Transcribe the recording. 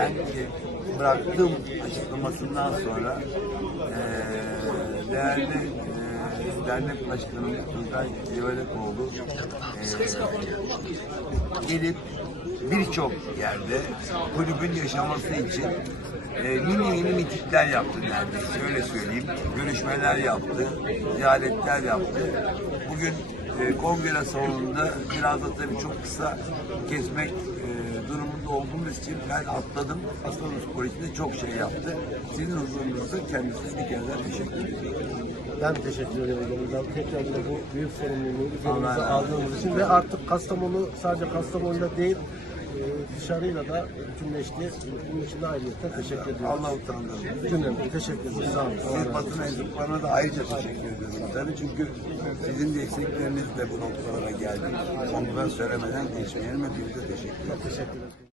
ben e, bıraktığım açıklamasından sonra e, değerli e, dernek başkanımız Turgay Yevelekoğlu e, gelip birçok yerde kulübün yaşaması için e, mini mini mitikler yaptı neredeyse öyle söyleyeyim. Görüşmeler yaptı, ziyaretler yaptı. Bugün e, kongre salonunda biraz da tabii çok kısa kesmek e, durumunda olduğumuz için ben atladım. Aslanlı Spor için de çok şey yaptı. Sizin huzurunuzda kendisine bir kere daha teşekkür ediyorum. Ben teşekkür ederim hocam. Tekrar da bu büyük sorumluluğu üzerimize aldığımız için ve artık Kastamonu sadece Kastamonu'da değil e, dışarıyla da bütünleşti. Bunun için de ayrıca teşekkür ediyoruz. Allah utandırmasın. Cümlemize teşekkür ederiz. Sağ olun. Siz basın mensuplarına da ayrıca teşekkür ediyorum. Tabii çünkü sizin desteklerinizle bu noktalara geldik. Onu ben söylemeden geçmeyelim. Hepinize teşekkür ederim. Teşekkür ederim.